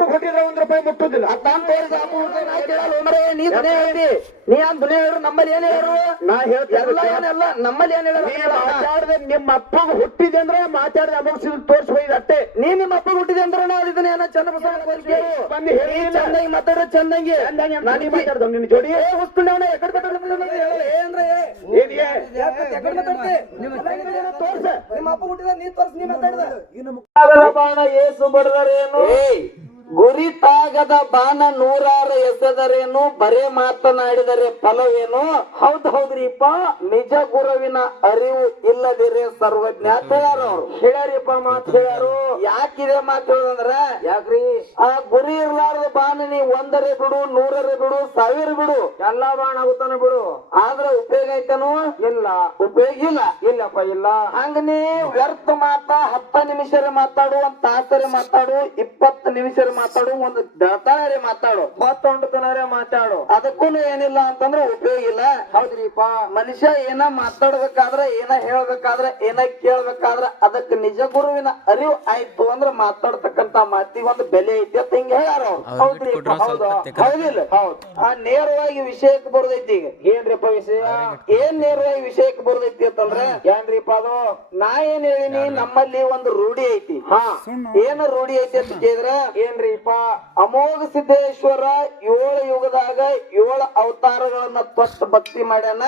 ಅಪ್ಪ ಕೊಟ್ಟಿದ್ರೆ 1 ರೂಪಾಯಿ ಮುಟ್ಟುದಿಲ್ಲ. ನಾನ್ ತೋರಿಸ ಅಪ್ಪ ನಾ ಕೇಳಲ್ಲ ಮರೆ. ನೀ ದುನಿಯಾ ಹೇಳ್ತಿ, ನೀ ಅಂತ ದುನಿಯಾ ಹೇಳು. ನಮ್ಮಲ್ಲಿ ಏನ್ ಹೇಳು? ನಾ ಎಲ್ಲ ಏನೆಲ್ಲ ನಮ್ಮಲ್ಲಿ ಏನ್ ಹೇಳ? ಮಾತಾಡ್ದೆ ನಿಮ್ಮ ಅಪ್ಪಗ ಹುಟ್ಟಿದೆ ಅಂದ್ರೆ ಮಾತಾಡ್ದೆ ಅಮೋಘ ತೋರಿಸ್ಬೋದು ಅಷ್ಟೇ. ನೀ ನಿಮ್ಮ ಅಪ್ಪ ಹುಟ್ಟಿದೆ ಅಂದ್ರೆ ನಾವು ಇದನ್ನ ಏನ ಚಂದ ಬಂದು ಹೇಳಿ ಚಂದಂಗಿ ಮಾತಾಡ್ರೆ ಚಂದಂಗಿ ನಾನು ಮಾತಾಡ್ದ ನಿನ್ನ ಜೋಡಿ ಹುಸ್ಕೊಂಡವನ ಎಕಡೆ ತೋರ್ಸ. ನಿಮ್ಮ ಅಪ್ಪ ಹುಟ್ಟಿದ ನೀ ತೋರ್ಸ, ನೀ ಮಾತಾಡ್ದ. ಬಾಣ ಏಸು ಬಡದರೇನು, ಗುರಿತಾಗದ ಬಾಣ 100 ಎಸೆದರೇನು, ಬರೇ ಮಾತನಾಡಿದರೆ ಫಲವೇನು. ಹೌದ್ರಿಪ್ಪ, ನಿಜ ಗುರುವಿನ ಅರಿವು ಇಲ್ಲದಿರೇ ಸರ್ವಜ್ಞ ಅಂತ ಹೇಳ್ಯಾರ ಅವ್ರು. ಹೇಳ್ಯಾರಿಪ್ಪ ಮಾತು ಹೇಳ್ಯಾರು. ಯಾಕಿದೆ ಮಾತು ಹೇಳೋದಂದ್ರ, ಯಾಕ್ರಿ ಆ ಗುರಿ ಇರ್ಲಾರ್ದ ಬಾಣ ನೀ 1 ಬಿಡು, 100 ಬಿಡು, 1000 ಬಿಡು, ಎಲ್ಲಾ ಬಾಣ ಆಗುತ್ತಾನ ಬಿಡು, ಆದ್ರ ಉಪಯೋಗ ಐತನು ಇಲ್ಲ, ಉಪಯೋಗ ಇಲ್ಲ. ಇಲ್ಲಪ್ಪ ಇಲ್ಲ. ಹಂಗ ನೀ ವ್ಯರ್ಥ ಮಾತ 10 ನಿಮಿಷರೇ ಮಾತಾಡು, 1 ತಾಸರೇ ಮಾತಾಡು, 20 ನಿಮಿಷರೇ ಮಾತಾಡು, 1 ದಳತಾರೇ ಮಾತಾಡು, 31 ತನರೇ ಮಾತಾಡು, ಅದಕ್ಕೂ ಏನಿಲ್ಲ ಅಂತಂದ್ರೆ ಉಪಯೋಗ ಇಲ್ಲ. ಹೌದ್ರಿಪ್ಪ, ಮನುಷ್ಯ ಏನ ಮಾತಾಡ್ಬೇಕಾದ್ರೆ, ಏನ ಹೇಳ್ಬೇಕಾದ್ರೆ, ಏನ ಕೇಳ್ಬೇಕಾದ್ರೆ ಅದಕ್ಕೆ ನಿಜ ಗುರುವಿನ ಅರಿವು ಆಯ್ತು ಅಂದ್ರೆ ಮಾತಾಡ್ತಕ್ಕಂತ ಮಾತಿಗೆ ಒಂದು ಬೆಲೆ ಐತಿ ಅಂತ ಹಿಂಗ ಹೇಳ್ಯಾರ ಅವ್ರು. ಹೌದ್ರಿಪ್ಪ, ಹೌದು ಹೌದಿಲ್ಲ? ಹೌದು. ನೇರವಾಗಿ ವಿಷಯಕ್ಕೆ ಬರೋದೈತಿ. ಈಗ ಏನ್ರಿಪ್ಪ ವಿಷಯ? ಏನ್ ನೇರವಾಗಿ ವಿಷಯಕ್ಕೆ ಬರೋದೈತಿ ಅಂತಂದ್ರೆ ಏನ್ರಿಪ್ಪ ಅದು? ನಾ ಏನ್ ಹೇಳಿನಿ, ನಮ್ಮಲ್ಲಿ ಒಂದು ರೂಢಿ ಐತಿ. ಏನು ರೂಢಿ ಐತಿ ಅಂತ ಕೇಳಿದ್ರ ಏನ್ರಿಪ್ಪ, ಅಮೋಘ ಸಿದ್ದೇಶ್ವರ 7 ಯುಗದಾಗ 7 ಅವತಾರಗಳನ್ನ ತೊಟ್ಟು ಭಕ್ತಿ ಮಾಡ್ಯಾನ.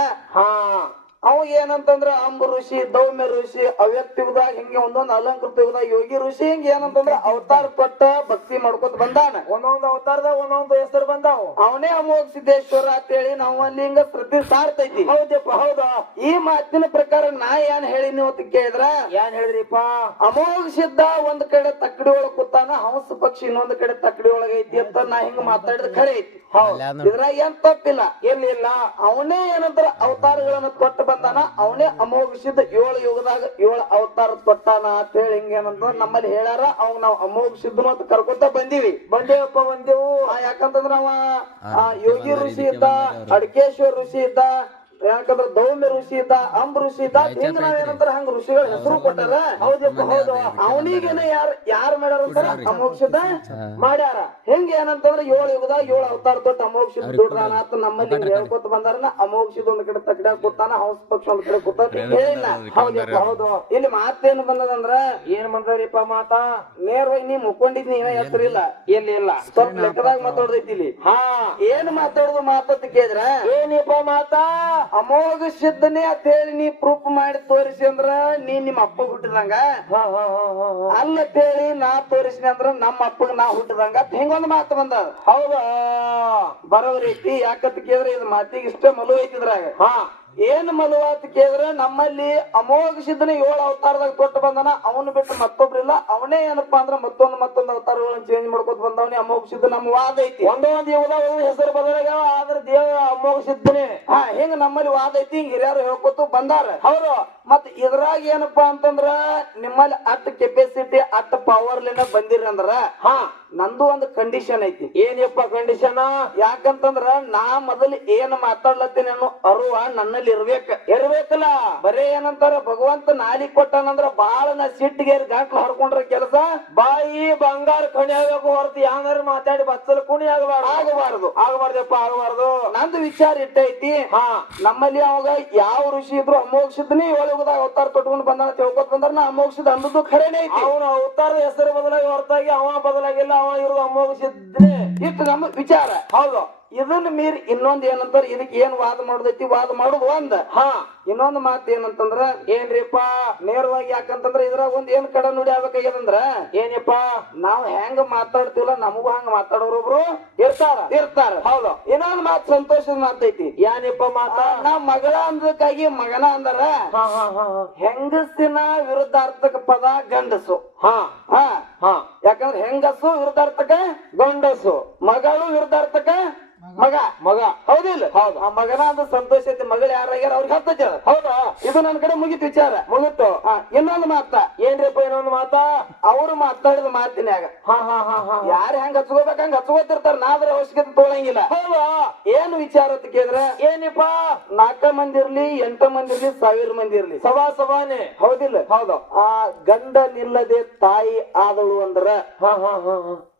ಅವ ಏನಂತಂದ್ರ ಅಂಬ ಋಷಿ, ದೌಮ್ಯ ಋಷಿ, ಅವ್ಯಕ್ತ ಯುಗದಾಗ ಹಿಂಗೆ ಒಂದೊಂದು ಅಲಂಕೃತ ಯುಗದಾಗ ಯೋಗಿ ಋಷಿ, ಹಿಂಗ ಏನಂತಂದ್ರ ಅವತಾರ ತೊಟ್ಟ ಭಕ್ತಿ ಮಾಡ್ಕೊತ ಬಂದಾನ. ಒಂದೊಂದು ಅವತಾರದಾಗ ಒಂದೊಂದು ಹೆಸರು ಬಂದಾವ. ಅವನೇ ಅಮೋಘ ಸಿದ್ದೇಶ್ವರ ಅಂತೇಳಿ ನಾವಲ್ಲಿ ಹಿಂಗ ಪ್ರತಿ ಸಾರ್ತೈತಿ. ಹೌದಪ್ಪ, ಹೌದಾ? ಈ ಮಾತಿನ ಪ್ರಕಾರ ನಾ ಏನ್ ಹೇಳಿನಿ ಅಂತ ಕೇಳಿದ್ರ ಏನ್ ಹೇಳಿದ್ರಿಪ್ಪ? ಅಮೋಘ ಸಿದ್ಧ ಒಂದ್ ಕಡೆ ತಕ್ಕಡಿ ಒಳಗ್ ಕೂತಾನ, ಹಂಸ ಪಕ್ಷಿ ಇನ್ನೊಂದ್ ಕಡೆ ತಕ್ಕಡಿ ಒಳಗ ಐತಿ ಅಂತ ನಾ ಹಿಂಗ ಮಾತಾಡಿದ ಖರೆ ಐತಿ. ಇದ್ರಾಗ ಏನ್ ತಪ್ಪಿಲ್ಲ, ಏನಿಲ್ಲ. ಅವನೇ ಏನಂತಾರ ಅವತಾರಗಳನ್ನ ತೊಟ್ಟ ಬಂದಾನ, ಅವನೇ ಅಮೋಘ ಸಿದ್ಧ 7 ಯುಗದಾಗ 7 ಅವತಾರ ತೊಟ್ಟಾನ ಅಂತ ಹೇಳಿ ಹಿಂಗೇನಂತ ನಮ್ಮಲ್ಲಿ ಹೇಳ್ಯಾರ. ಅವ್ ನಾವ್ ಅಮೋಘ ಸಿದ್ಧನು ಅಂತ ಕರ್ಕೊಂತ ಬಂದೇವು. ಯಾಕಂತಂದ್ರ ಅವ ಯೋಗಿ ಋಷಿ ಇದ್ದ, ಅಡಕೇಶ್ವರ ಋಷಿ ಇದ್ದ, ಯಾಕಂದ್ರ ದೌಮ್ಯ ಋಷಿ ಇದ್ದ, ಅಂಬ ಋಷಿ ಇದ್ದ. ಹಿಂಗ ನಾವೇನಂತಾರ ಹಂಗ ಋಷಿಗಳ ಹೆಸರು ಕೊಟ್ಟಾರ. ಹೌದಪ್ಪ, ಹೌದು. ಅವನಿಗೇನ ಯಾರು ಮಾಡ್ಯಾರ ಅಂತಾರ ಅಮೋಘ ಸಿದ್ಧ ಮಾಡ್ಯಾರ. ಹೆಂಗ ಏನಂತಂದ್ರ 7 ಯುಗದಾಗ 7 ಅವತಾರ ತೊಟ್ಟ ಅಮೋಘ ಸಿದ್ಧ ದುಡ್ದಾನ ಅಂತ ನಮ್ಮಲ್ಲಿ ಹೇಳ್ಕೊತ ಬಂದಾರನ. ಅಮೋಘ ಸಿದ್ಧ ಒಂದ್ ಕಡೆ ತಕ್ಕಡ್ಯಾಗ ಕೂತಾನ, ಹಂಸ ಪಕ್ಷ ಒಂದ್ ಕಡೆ ಕೂತ ಹೇಳಿಲ್ಲ. ಹೌದಪ್ಪ, ಹೌದು. ಇಲ್ಲಿ ಮಾತೇನು ಬಂದದಂದ್ರ ಏನ್ ಬಂದ್ರಿಪ್ಪ ಮಾತ? ನೇರವಾಗಿ ನೀ ಮುಕ್ಕೊಂಡಿದ್ ನೀವ ಹೆಸರಿಲ್ಲ, ಎಲ್ಲಿ ಇಲ್ಲ, ಸ್ವಲ್ಪ ಲೆಕ್ಕದಾಗ ಮಾತಾಡ್ದೈತಿ ಇಲ್ಲಿ. ಏನ್ ಮಾತಾಡುದು ಮಾತತ್ ಕೇಳಿದ್ರ ಏನಿಪ್ಪ ಮಾತ? ಅಮೋಘ ಸಿದ್ಧನೇ ಅಂತ ಹೇಳಿ ನೀ ಪ್ರೂಫ್ ಮಾಡಿ ತೋರಿಸಿ ಅಂದ್ರ ನೀ ನಿಮ್ಮ ಅಪ್ಪ ಹುಟ್ಟಿದಂಗ ಅಲ್ಲ ಹೇಳಿ ನಾ ತೋರಿಸಿನಿ ಅಂದ್ರ ನಮ್ಮ ಅಪ್ಪಗ ನಾ ಹುಟ್ಟಿದಂಗ ಹಿಂಗೊಂದು ಮಾತು ಬಂದ. ಹೌದಾ? ಬರೋವ್ರ ಐತಿ. ಯಾಕಂತ ಕೇಳಿದ್ರೆ ಇದು ಮಾತಿಗೆ ಇಷ್ಟೇ ಮಲು ಐತಿದ್ರಾಗ. ಏನ್ ಮಲುವ ಅಂತ ಕೇಳಿದ್ರೆ ನಮ್ಮಲ್ಲಿ ಅಮೋಘ ಸಿದ್ಧನ 7 ಅವತಾರದಾಗ ತೊಟ್ಟು ಬಂದನ. ಅವನು ಬಿಟ್ಟು ಮತ್ತೊಬ್ರಿಲ್ಲ. ಅವನೇ ಏನಪ್ಪಾ ಅಂದ್ರ ಮತ್ತೊಂದು ಅವತಾರಗಳನ್ನ ಚೇಂಜ್ ಮಾಡ್ಕೊತ ಬಂದವನೇ ಅಮೋಘ ಸಿದ್ಧ. ನಮ್ಮ ವಾದ ಐತಿ. ಒಂದೊಂದು ಯುಗದಾಗ ಹೆಸರು ಬದಲಾಗ್ಯಾವ, ಆದ್ರ ದೇವ ಅಮೋಘ ಸಿದ್ಧನೇ. ಹಿಂಗ ನಮ್ಮಲ್ಲಿ ವಾದ ಐತಿ. ಹಿಂಗ ಹಿರಿಯರು ಹೇಳ್ಕೊತ ಬಂದಾರ. ಹೌದು. ಮತ್ ಇದ್ರಾಗ ಏನಪ್ಪಾ ಅಂತಂದ್ರ ನಿಮ್ಮಲ್ಲಿ ಅಟ್ ಕೆಪಾಸಿಟಿ ಅಟ್ ಪವರ್ ಲಿನ ಬಂದಿರಿ ಅಂದ್ರ ನಂದು ಒಂದು ಕಂಡೀಷನ್ ಐತಿ. ಏನಪ್ಪ ಕಂಡೀಷನ್? ಯಾಕಂತಂದ್ರ ನಾ ಮೊದಲು ಏನ್ ಮಾತಾಡ್ಲತ್ತೀನಿ ಅನ್ನೋ ಅರುವ ನನ್ನಲ್ಲಿ ಇರ್ಬೇಕಲ್ಲ. ಬರೇ ಏನಂತಾರ ಭಗವಂತ ನಾಲಿ ಕೊಟ್ಟಾನಂದ್ರ ಬಾಳ ನಾ ಸಿಟ್ಟಿಗೆ ಗಂಟ್ಲು ಹರ್ಕೊಂಡ್ರ ಕೆಲಸ ಬಾಯಿ ಬಂಗಾರ ಕಣಿ ಆಗ್ಬೇಕು ಹೊರತು ಯಾವ್ದಾರ ಮಾತಾಡಿ ಬಚ್ಚಲ ಕುಣಿ ಆಗಬಾರ್ದಪ್ಪ, ಆಗಬಾರ್ದು. ನಂದು ವಿಚಾರ ಇಟ್ಟೈತಿ. ನಮ್ಮಲ್ಲಿ ಅವಾಗ ಯಾವ ಋಷಿ ಇದ್ರು ಅಮೋಘ ಸಿದ್ಧನೇ 7 ಯುಗದಾಗ ಅವತಾರ ತೊಟ್ಕೊಂಡು ಬಂದಾನ ತಿಳ್ಕೊತ ಬಂದ್ರ ನಾ ಅಮೋಘ ಸಿದ್ಧ ಅನ್ನೋದು ಖರೇನೆ ಐತಿ. ಅವನ ಅವತಾರದ ಹೆಸರು ಬದಲಾಗಿ ಹೊರತಾಗಿ ಅವ ಬದಲಾಗಿಲ್ಲ, ಅವ ಇರೋದು ಅಮೋಘ ಸಿದ್ಧನೇ. ಇಷ್ಟು ನಮ್ಮ ವಿಚಾರ. ಹೌದು. ಇದನ್ನ ಮೀರಿ ಇನ್ನೊಂದ್ ಏನಂತಾರ, ಇದಕ್ಕೆ ಏನ್ ವಾದ ಮಾಡೋದೈತಿ, ವಾದ ಮಾಡುದು ಒಂದ್. ಇನ್ನೊಂದು ಮಾತು ಏನಂತಂದ್ರ ಏನ್ರಿಪ್ಪ ನೇರವಾಗಿ, ಯಾಕಂತಂದ್ರ ಇದ್ರಾಗ ಒಂದ್ ಏನ್ ಕಡ ನುಡಿ ಆಗ್ಬೇಕಾಗ್ಯದಂದ್ರ ಏನಪ್ಪಾ, ನಾವ್ ಹೆಂಗ ಮಾತಾಡ್ತಿವಲ್ಲ ನಮಗೂ ಹಂಗ ಮಾತಾಡೋರೊಬ್ರು ಇರ್ತಾರ. ಹೌದು. ಇನ್ನೊಂದ್ ಮಾತು ಸಂತೋಷದ ಮಾತೈತಿ. ಏನಪ್ಪ ಮಾತ? ನಾವ್ ಮಗಳ ಅಂದಕ್ಕಾಗಿ ಮಗನ ಅಂದಾರ. ಹೆಂಗಸಿನ ವಿರುದ್ಧಾರ್ಥಕ ಪದ ಗಂಡಸು. ಯಾಕಂದ್ರೆ ಹೆಂಗಸು ವಿರುದ್ಧಾರ್ಥಕ ಗಂಡಸು, ಮಗಳು ವಿರುದ್ಧಾರ್ಥಕ ಮಗ. ಹೌದಿಲ್ಲ? ಹೌದು. ಆ ಮಗನ ಅಂತ ಸಂತೋಷ ಐತಿ. ಮಗಳು ಯಾರ್ಯಾರ ಅವ್ರಿಗೆ ಹತ್ತ. ಹೌದಾ? ಇದು ನನ್ ಕಡೆ ಮುಗಿತು ವಿಚಾರ. ಮುಗಿತು. ಇನ್ನೊಂದು ಮಾತ ಏನ್ರಿಪ್ಪ? ಇನ್ನೊಂದು ಮಾತ ಅವ್ರು ಮಾತಾಡಿದ ಮಾತಿನ್ಯಾಗ ಯಾರು ಹೆಂಗ ಹಚ್ಕೋಬೇಕ ಹಂಗ ಹಚ್ಕೋತಿರ್ತಾರ. ನಾದ್ರ ಅವಶ್ಯಕತೆ ತೊಗೊಳಂಗಿಲ್ಲ. ಹೌದಾ? ಏನ್ ವಿಚಾರ ಅಂತ ಕೇಳಿದ್ರೆ ಏನಪ್ಪಾ, 4 ಮಂದಿ ಇರ್ಲಿ, 8 ಮಂದಿ ಇರ್ಲಿ, 1000 ಮಂದಿ ಇರ್ಲಿ, ಸಭಾನೇ. ಹೌದಿಲ್ಲ? ಹೌದು. ಆ ಗಂಡ ನಿಲ್ಲದೆ ತಾಯಿ ಆದಳು ಅಂದ್ರ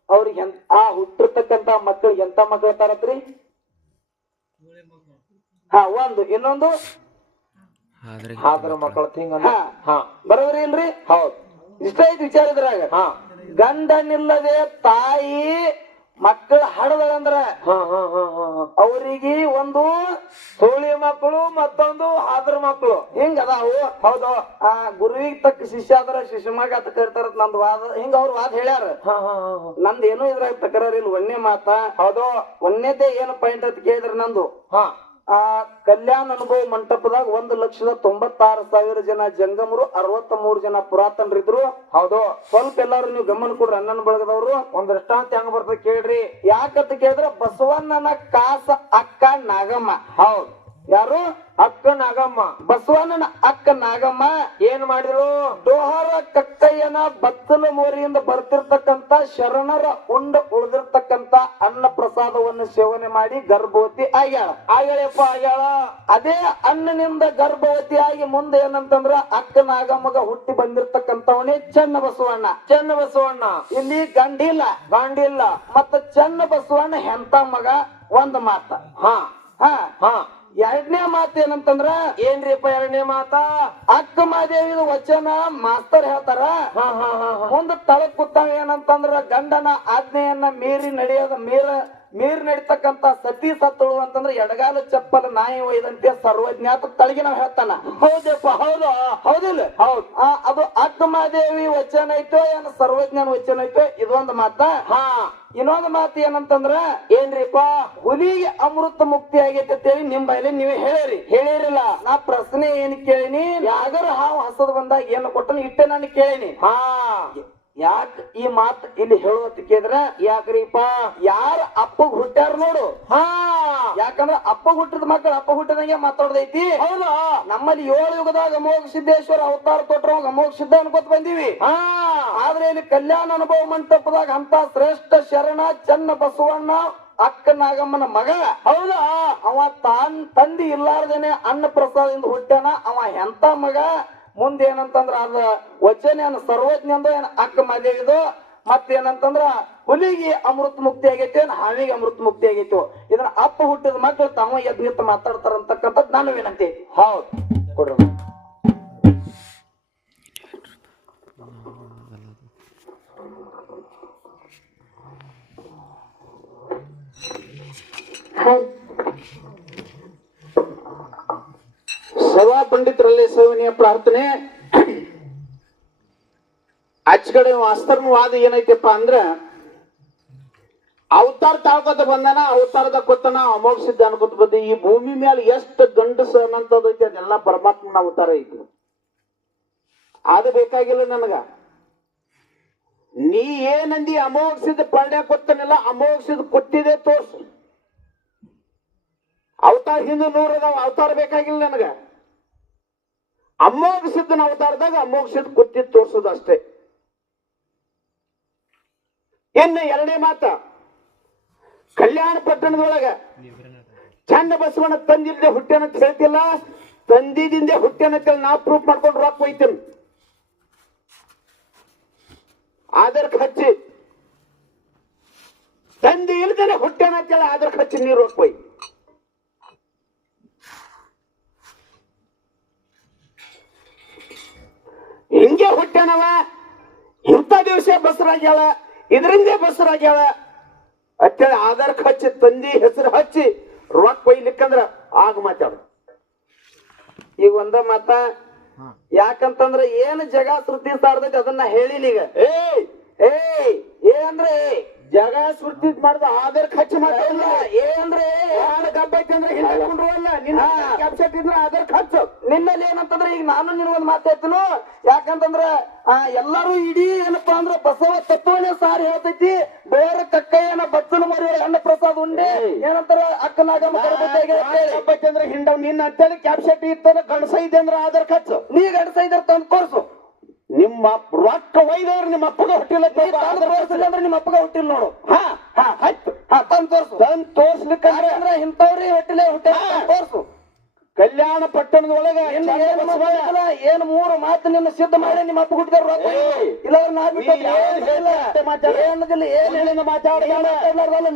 ಅವ್ರಿಗೆ ಆ ಹುಟ್ಟಿರ್ತಕ್ಕಂತ ಮಕ್ಕಳಿಗೆ ಎಂತ ಮಕ್ಳು ಇರ್ತಾರತ್ರಿ? ಒಂದು ಇನ್ನೊಂದು ಹಾದ್ರ ಮಕ್ಕಳ ತಿಂಗ ಬರೋದ್ರಿ ಇಲ್ರಿ? ಹೌದ್. ಇಷ್ಟ ಐತಿ ವಿಚಾರ ಇದ್ರಾಗ. ಗಂಡನಿಲ್ಲದೆ ತಾಯಿ ಮಕ್ಕಳ ಹಡದಂದ್ರ ಅವ್ರಿಗೆ ಒಂದು ಸೋಳಿ ಮಕ್ಕಳು ಮತ್ತೊಂದು ಹಾದ್ರ ಮಕ್ಕಳು ಹಿಂಗ ಅದಾವು. ಹೌದು. ಗುರುವಿಗೆ ತಕ್ಕ ಶಿಷ್ಯ ಆದ್ರ ಶಿಷ್ಯ ಮಗ ಅಂತ ಕರಿತಾರ ನಂದು ವಾದ. ಹಿಂಗ ಅವ್ರ ವಾದ ಹೇಳ್ಯಾರ. ನಂದು ಏನೋ ಇದ್ರಾಗ ತಕರಾರ ಇಲ್ಲ. ಒಂದೇ ಮಾತ. ಹೌದು. ಒಂದೇದೇ ಏನು ಪಾಯಿಂಟ್ ಅಂತ ಕೇಳಿದ್ರ ನಂದು ಕಲ್ಯಾಣ ಅನುಭವ ಮಂಟಪದಾಗ 1,96,000 ಜನ ಜಂಗಮರು, 63 ಜನ ಪುರಾತನರಿದ್ರು. ಹೌದು. ಸ್ವಲ್ಪ ಎಲ್ಲಾರು ನೀವು ಗಮನ ಕೊಡ್ರಿ. ಅಣ್ಣನ ಬಳಗದವ್ರು ಒಂದ್ ದೃಷ್ಟಾಂತ ಹೆಂಗ ಬರ್ತದೆ ಕೇಳ್ರಿ. ಯಾಕಂತ ಕೇಳಿದ್ರ ಬಸವಣ್ಣನ ಕಾಸ ಅಕ್ಕ ನಾಗಮ್ಮ. ಹೌದ್. ಯಾರು? ಅಕ್ಕ ನಾಗಮ್ಮ. ಬಸವಣ್ಣನ ಅಕ್ಕ ನಾಗಮ್ಮ ಏನ್ ಮಾಡಿದ್ರು? ಡೋಹಾರ ಕಕ್ಕಯ್ಯನ ಬತ್ತಲ ಮೋರಿಯಿಂದ ಬರ್ತಿರ್ತಕ್ಕಂತ ಶರಣರ ಉಳಿದಿರ್ತಕ್ಕಂತ ಅನ್ನ ಪ್ರಸಾದವನ್ನು ಸೇವನೆ ಮಾಡಿ ಗರ್ಭವತಿ ಆಗ್ಯಾಳ. ಆಗ್ಯಾಳ. ಅದೇ ಅನ್ನನಿಂದ ಗರ್ಭವತಿ ಆಗಿ ಮುಂದೆ ಏನಂತಂದ್ರ ಅಕ್ಕ ನಾಗಮ್ಮಗ ಹುಟ್ಟಿ ಬಂದಿರ್ತಕ್ಕಂಥವನೇ ಚೆನ್ನ ಬಸವಣ್ಣ. ಇಲ್ಲಿ ಗಂಡಿಲ್ಲ. ಮತ್ತ ಚೆನ್ನ ಬಸವಣ್ಣ ಹೆಂತ ಮಗ. ಒಂದ್ ಮಾತ. ಎರಡನೇ ಮಾತು ಏನಂತಂದ್ರ ಏನ್ರಿಪ್ಪ ಎರಡನೇ ಮಾತ? ಅಕ್ಕ ಮಾದೇವಿ ವಚನ ಮಾಸ್ತರ್ ಹೇಳ್ತಾರ. ಮುಂದ ತಳಕ್ ಕೂತಾವ ಏನಂತಂದ್ರ ಗಂಡನ ಆಜ್ಞೆಯನ್ನ ಮೀರಿ ನಡೀತಕ್ಕಂತ ಸತಿ ಸತ್ತಳು ಅಂತಂದ್ರ ಎಡಗಾಲ ಚಪ್ಪಲ ನಾಯಿ ಒಯ್ದಂತೆ ಸರ್ವಜ್ಞಾತ ತಳಗಿ ನಾವ್ ಹೇಳ್ತಾನ. ಹೌದಪ್ಪ. ಹೌದಿಲ್ಲ? ಹೌದ್. ಅದು ಅಕ್ಕ ಮಾದೇವಿ ವಚನ ಐತೋ ಏನ ಸರ್ವಜ್ಞಾನ ವಚನ ಐತೋ ಇದೊಂದು ಮಾತ. ಇನ್ನೊಂದು ಮಾತು ಏನಂತಂದ್ರ ಏನ್ರಿಪ್ಪ? ಹುಲಿಗೆ ಅಮೃತ ಮುಕ್ತಿ ಆಗೈತೆ ಅಂತೇಳಿ ನಿಮ್ ಬಾಯಲ್ಲಿ ನೀವೇ ಹೇಳಿರಿಲ್ಲ. ನಾ ಪ್ರಶ್ನೆ ಏನ್ ಕೇಳಿನಿ? ಯಾಗರ ಹಾವು ಹಸದ್ ಬಂದಾಗ ಏನು ಕೊಟ್ಟನು ಇಟ್ಟೆ ನಾನು ಕೇಳಿನಿ. ಯಾಕ ಈ ಮಾತು ಇಲ್ಲಿ ಹೇಳುವಂತ ಕೇಳಿದ್ರ ಯಾಕ್ರಿಪ್ಪ? ಯಾರ ಅಪ್ಪಗ್ ಹುಟ್ಟ್ಯಾರ ನೋಡು. ಯಾಕಂದ್ರ ಅಪ್ಪಗ್ ಹುಟ್ಟಿದ ಮಕ್ಕಳು ಅಪ್ಪ ಹುಟ್ಟಿದಂಗೆ ಮಾತಾಡ್ದೈತಿ. ಹೌದಾ? ನಮ್ಮಲ್ಲಿ 7 ಯುಗದಾಗ ಅಮೋಘ ಸಿದ್ದೇಶ್ವರ ಅವತಾರ ಕೊಟ್ರ ಅಮೋಘ ಸಿದ್ಧ ಅನ್ಕೋತ ಬಂದೀವಿ. ಆದ್ರೆ ಇಲ್ಲಿ ಕಲ್ಯಾಣ ಅನುಭವ ಮಂಟಪದಾಗ ಅಂತ ಶ್ರೇಷ್ಠ ಶರಣ ಚೆನ್ನ ಬಸವಣ್ಣ ಅಕ್ಕ ನಾಗಮ್ಮನ ಮಗ. ಹೌದಾ? ಅವ ತಂದಿ ಇಲ್ಲಾರ್ದೇನೆ ಅನ್ನ ಪ್ರಸಾದದಿಂದ ಹುಟ್ಟ್ಯಾನ. ಅವ ಎಂತ ಮಗ? ಮುಂದೆ ಏನಂತಂದ್ರ ಅದ ವಚನ ಸರ್ವಜ್ಞಂದು ಏನ ಅಕ್ಕ ಮಾದೇವಿದು. ಮತ್ತೇನಂತಂದ್ರ ಹುಲಿಗೆ ಅಮೃತ ಮುಕ್ತಿ ಆಗೈತಿ, ಹಾವಿಗೆ ಅಮೃತ ಮುಕ್ತಿ ಆಗೈತಿ. ಇದನ್ನ ಅಪ್ಪ ಹುಟ್ಟಿದ ಮಕ್ಕಳು ತಾವ ಎದ್ ನಿಂತು ಮಾತಾಡ್ತಾರ ಅಂತಕ್ಕಂಥದ್ದು ನಾನು ವಿನಂತಿ. ಹೌದ್. ಕೊಡ್ರಿ. ಸಭಾ ಪಂಡಿತರಲ್ಲಿ ಸೇವನೆಯ ಪ್ರಾರ್ಥನೆ. ಕಡೆ ವಾಸ್ತರ್ನ ವಾದ ಏನೈತಪ್ಪ ಅಂದ್ರ ಅವತಾರ ತಾಳ್ಕೊತ ಬಂದಾನ, ಅವತಾರದ ಕೊತ್ತನ ಅಮೋಘ ಸಿದ್ಧ ಅನ್ಕೊತ ಬಂದ. ಈ ಭೂಮಿ ಮೇಲೆ ಎಷ್ಟು ಗಂಡಸ ಅನ್ನಂತದೈತಿ ಅದೆಲ್ಲ ಪರಮಾತ್ಮನ ಅವತಾರ ಐತಿ. ಅದು ಬೇಕಾಗಿಲ್ಲ ನನಗ. ನೀ ಏನಂದಿ ಅಮೋಘ ಸಿದ್ಧ ಪರ್ಣೆ ಕೊತ್ತನಿಲ್ಲ, ಅಮೋಘ ಸಿದ್ಧ ಕೊತ್ತಿದೆ ತೋರ್ಸು. ಅವತಾರ ಹಿಂದೆ 100 ಅದಾವ, ಅವತಾರ ಬೇಕಾಗಿಲ್ಲ ನನಗ. ಅಮೋಘ ಸಿದ್ಧನ ಅವತಾರದಾಗ ಅಮೋಘ ಸಿದ್ಧ ಕೊತ್ತಿದ್ ತೋರ್ಸೋದು ಅಷ್ಟೇ. ಇನ್ನು ಎರಡನೇ ಮಾತ, ಕಲ್ಯಾಣ ಪಟ್ಟಣದೊಳಗ ಚಂದ ಬಸವಣ್ಣ ತಂದಿಲ್ದೆ ಹುಟ್ಟೆನಂತ ಹೇಳ್ತಿಲ್ಲ, ತಂದಿದಿಂದ ಹುಟ್ಟೆನಂತ ನಾ ಪ್ರೂಫ್ ಮಾಡ್ಕೊಂಡು ರೊಕ್ಕ ಒಯ್ತೀನಿ. ಆಧಾರ್ ಹಚ್ಚಿ ತಂದಿ ಇಲ್ದೇನೆ ಹುಟ್ಟೆನಂತೇಳಿ ಆಧಾರ್ ಹಚ್ಚಿ ನೀರು ರೊಕ್ಕ ಒಯ್. ಹಿಂಗೆ ಹುಟ್ಟೆನವ, ಇಂಥ ದಿವಸ ಬಸರಾಗ್ಯಾಳ, ಇದರಿಂದೇ ಬಸರಾಗ್ಯಾಳ ಅಂತೇಳಿ ಆಧಾರ್ ಹಚ್ಚಿ ತಂದಿ ಹೆಸರು ಹಚ್ಚಿ ರೊಕ್ಕ ಒಯ್ಲಿಕ್ಕಂದ್ರ ಆಗ ಮಾತಾಡ. ಈಗ ಒಂದ ಮಾತ, ಯಾಕಂತಂದ್ರ ಏನ್ ಜಗ ಶ್ರುತಿ ಸಾರ್ದೈತಿ ಅದನ್ನ ಹೇಳಿಲ್ಲ. ಈಗ ಏನ್ರಿ ಜಗ ಸೃಷ್ಟಿ ಮಾಡ್ದ ಆಧಾರ್ ಖರ್ಚು ಮಾಡಿಲ್ಲ. ಏನ್ರಿ ಗಬ್ಬ ಐತಿ ಅಂದ್ರೆ ಹಿಂದಲ್ಲ, ನಿನ್ನ ಕ್ಯಾಪ್ಸೆಟ್ ಇದ್ರೆ ಆಧಾರ್ ಖರ್ಚು. ನಿನ್ನಲ್ಲಿ ಏನಂತಂದ್ರ ಈಗ ನಾನು ನಿನ್ಗೊಂದ್ ಮಾತಾಡ್ತೀನು. ಯಾಕಂತಂದ್ರ ಎಲ್ಲಾರು ಇಡೀ ಏನಪ್ಪಾ ಅಂದ್ರ ಬಸವ ತತ್ವನೇ ಸಾರಿ ಹೇಳ್ತೈತಿ. ಬೇರೆ ಕಕ್ಕಯ್ಯನ ಬಚ್ಚಲ ಮರಿ ಅನ್ನ ಪ್ರಸಾದ ಉಂಡೆ ಏನಂತಾರ ಅಕ್ಕನಾಗಮ್ಮ ಅಂದ್ರೆ ಹಿಂಡವ್ ನಿನ್ನ ಅಂತೇಳಿ ಕ್ಯಾಪ್ಸೆಟ್ ಇತ್ತಂದ್ರೆ ಗಣಸ ಇದೆ ಅಂದ್ರೆ ಆಧಾರ್ ಖರ್ಚು. ನೀ ಗಣಸ ಇದ್ರ ತಂದು ತೋರ್ಸು. ನಿಮ್ಮ ರೊಕ್ಕ ಒಯ್ದವ್ರು ನಿಮ್ಮ ಅಪ್ಪಗ ಹುಟ್ಟಿಲ್ಲ ಅಂದ್ರೆ ನಿಮ್ಮ ಅಪ್ಪಗ ಹುಟ್ಟಿಲ್ಲ ನೋಡು. ಆಯ್ತು, ತಂದು ತೋರ್ಸು. ತಂದು ತೋರ್ಸ್ಲಿಕ್ಕಂದ್ರೆ ಇಂಥವ್ರಿ ಹುಟ್ಟಿಲ್ಲ ಹುಟ್ಟ ತೋರ್ಸು. ಕಲ್ಯಾಣ ಪಟ್ಟಣದೊಳಗ ಏನ್ 3 ಮಾತು ನಿನ್ನ ಸಿದ್ಧ ಮಾಡಿ ನಿಮ್ಮ ಅಪ್ಪ ಹುಟ್ಟಿದಾರ ಇಲ್ಲ ನಾ ಬಿಟ್ಟು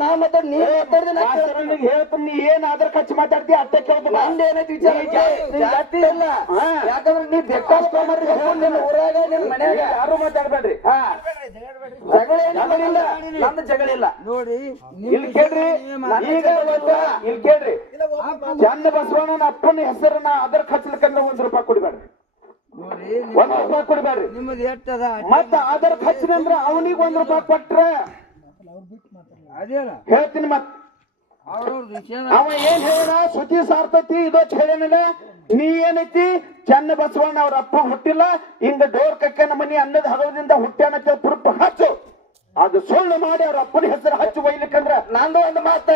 ನಾ ಮಾತಾಡಿ ನೀ ಮಾತಾಡಿದ ಹೇಳ್ತೀನಿ ನೀ ಏನ್ ಆಧಾರ್ ಖರ್ಚು ಮಾತಾಡ್ತಿ ಅಟ್ಟ ಕೇಳ್ಬೇಕು ನಂದೇನೈತಿ ವಿಚಾರ ಜಾಸ್ತಿ ಇಲ್ಲ ಯಾಕಂದ್ರೆ ನೀ ಬೇಕಾದ ನಿನ್ನ ಊರಾಗ ನಿನ್ನ ಮನ್ಯಾಗ ಯಾರು ಮಾತಾಡ್ಬೇಡ್ರಿ ಜಗಳ ಏನಿಲ್ಲ ನಂದು ಜಗಳ ಇಲ್ಲ ನೋಡಿ ಇಲ್ಲಿ ಕೇಳ್ರಿ ಈಗ ಇಲ್ಲಿ ಕೇಳ್ರಿ ಚಂದ ಬಸವಣ್ಣನ ಅಪ್ಪನ ಹೆಸರನ್ನ ಅದರ ಖರ್ಚಲಿಕ್ಕಂದ್ರೆ ₹1 ಕೊಡ್ಬೇಡ್ರಿ, ನೋಡಿ ₹1 ಕೊಡ್ಬೇಡ್ರಿ. ನಿಮ್ಮದು ಎಷ್ಟದ ಮತ್ತ ಅದರ ಖರ್ಚಿನಂದ್ರ ಅವನಿಗೆ ₹1 ಕೊಟ್ರೆ ಅದೇನ ಹೇಳ್ತೀನಿ. ಮತ್ ಅವ್ರವ್ರ ವಿಷಯ ಅವ ಏನ್ ಹೇಳ ಸುದ್ದಿ ಸಾರ್ತೈತಿ ಇದೊತ್ತು ಹೇಳೇನಿಲ್ಲ. ನೀ ಏನೈತಿ ಚನ್ನ ಬಸವಣ್ಣ ಅವ್ರ ಅಪ್ಪ ಹುಟ್ಟಿಲ್ಲ ಹಿಂಗ ಡೋರ್ ಕಕ್ಕನ ಮನಿ ಅನ್ನದ ಹಗವದಿಂದ ಹುಟ್ಟ್ಯಾನಂತ ಪುರುಪ ಹಚ್ಚು, ಅದು ಸುಳ್ಳು ಮಾಡಿ ಅವ್ರ ಅಪ್ಪನ ಹೆಸರು ಹಚ್ಚು ಒಯ್ಲಿಕ್ಕಂದ್ರ ನಂದು ಒಂದು ಮಾತ